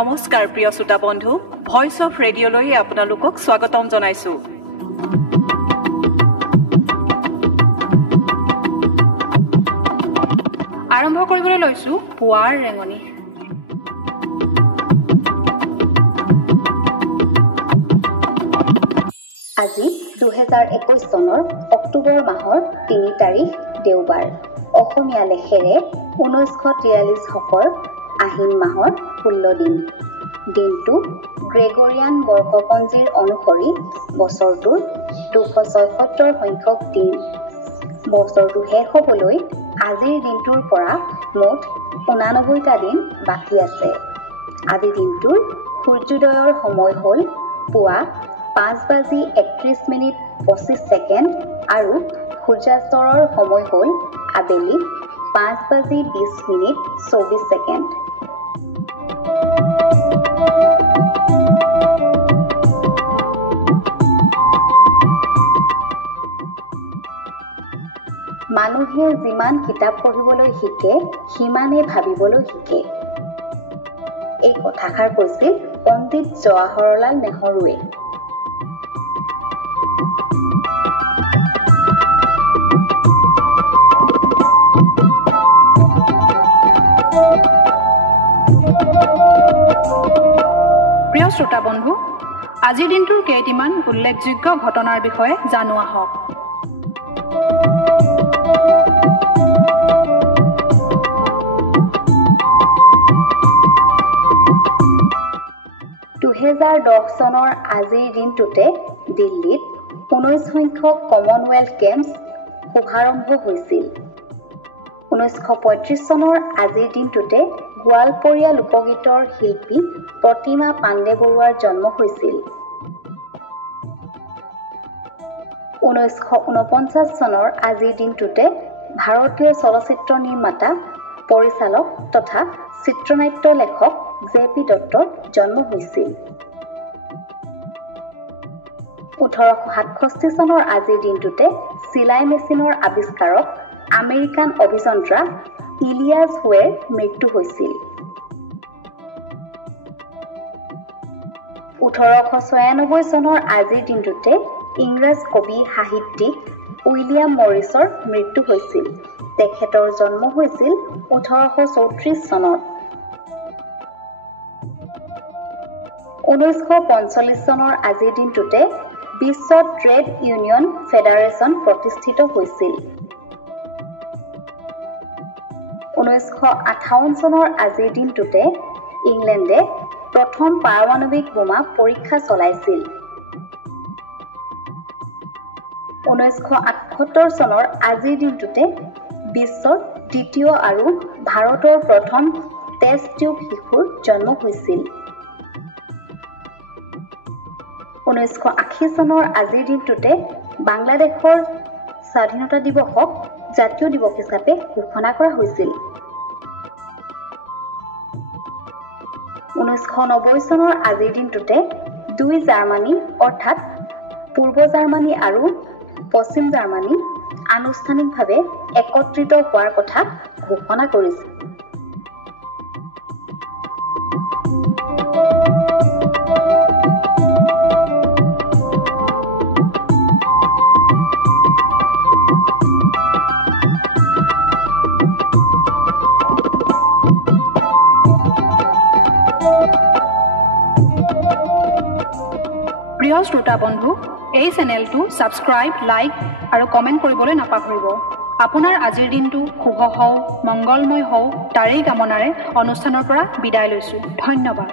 নমস্কাৰ প্ৰিয় শ্ৰোতা বন্ধু, ভয়েস অফ ৰেডিঅ'লৈ আপোনালোকক স্বাগতম জনাইছো। আৰম্ভ কৰিবলৈ লৈছো পুৱাৰ ৰেঙনি। আজি 2021 চনৰ অক্টোবৰ মাহৰ 3 তাৰিখ দেওবাৰ। অসমীয়া লেখেৰে 1943 শকৰ আহিন মাহৰ 16 দিন। দিনটো গ্ৰেগৰিয়ান বৰ্ষপঞ্জীৰ অনুসৰি বছৰটোৰ 276 সংখ্যক দিন। বছৰটো শেষ হ'বলৈ আজিৰ দিনটোৰ পৰা মুঠ 89টা দিন বাকী আছে। আজি দিনটোৰ সূৰ্যোদয়ৰ সময় হ'ল পুৱা 5:31:25 আৰু সূৰ্যাস্তৰৰ সময় হ'ল আবেলি 5:20:24। মানুহে যিমান কিতাপ পঢ়িবলৈ শিকে সিমানে ভাবিবলৈ শিকে। এই কথাষাৰ কৈছিল পণ্ডিত জৱাহৰলাল নেহৰুৱে। প্ৰিয় শ্ৰোতা বন্ধু, আজিৰ দিনটোৰ কেইটিমান উল্লেখযোগ্য ঘটনাৰ বিষয়ে জানো আহক। 2010 চনৰ আজিৰ দিনটোতে দিল্লীত 19 সংখ্যক কমনৱেলথ গেমছ শুভাৰম্ভ হৈছিল। 1935 চনৰ আজিৰ দিনটোতে গোৱালপৰীয়া লোকগীতৰ শিল্পী প্ৰতিমা পাণ্ডে বৰুৱাৰ জন্ম হৈছিল। 1949 চনৰ আজিৰ দিনটোতে ভাৰতীয় চলচ্চিত্ৰ নিৰ্মাতা, পৰিচালক তথা চিত্ৰনাট্য লেখক জে.পি. দত্তৰ জন্ম হৈছিল। 1867 চনৰ আজিৰ দিনটোতে চিলাই মেচিনৰ আৱিষ্কাৰক আমেৰিকান অভিযন্ত্ৰা ইলিয়াছ হুৱেৰ মৃত্যু হৈছিল। 1896 চনৰ আজিৰ দিনটোতে ইংৰাজ কবি সাহিত্যিক উইলিয়াম মৰিছৰ মৃত্যু হৈছিল। তেখেতৰ জন্ম হৈছিল 1834 চনত। 1945 চনৰ আজিৰ দিনটোতে বিশ্ব ট্ৰেড ইউনিয়ন ফেডাৰেচন প্ৰতিষ্ঠিত হৈছিল। 1958 চনৰ আজিৰ দিনটোতে ইংলেণ্ডে প্ৰথম পাৰমাণৱিক বোমা পৰীক্ষা চলাইছিল। 1978 চনৰ আজিৰ দিনটোতে বিশ্বৰ দ্বিতীয় আৰু ভাৰতৰ প্ৰথম টেষ্ট টিউব শিশুৰ জন্ম হৈছিল। 1980 চনৰ আজিৰ দিনটোতে বাংলাদেশৰ স্বাধীনতা দিৱসক জাতীয় দিৱস হিচাপে ঘোষণা কৰা হৈছিল। 1990 চনৰ আজিৰ দিনটোতে দুই জাৰ্মানী অৰ্থাৎ পূৰ্ব জাৰ্মানী আৰু পশ্চিম জাৰ্মানী আনুষ্ঠানিকভাৱে একত্ৰিত হোৱাৰ কথা ঘোষণা কৰিছিল। প্ৰিয় শ্ৰোতা বন্ধু, এই চেনেলটো ছাবস্ক্ৰাইব, লাইক আৰু কমেণ্ট কৰিবলৈ নাপাহৰিব। আপোনাৰ আজিৰ দিনটো শুভ হওক, মংগলময় হওক, তাৰেই কামনাৰে অনুষ্ঠানৰ পৰা বিদায় লৈছোঁ। ধন্যবাদ।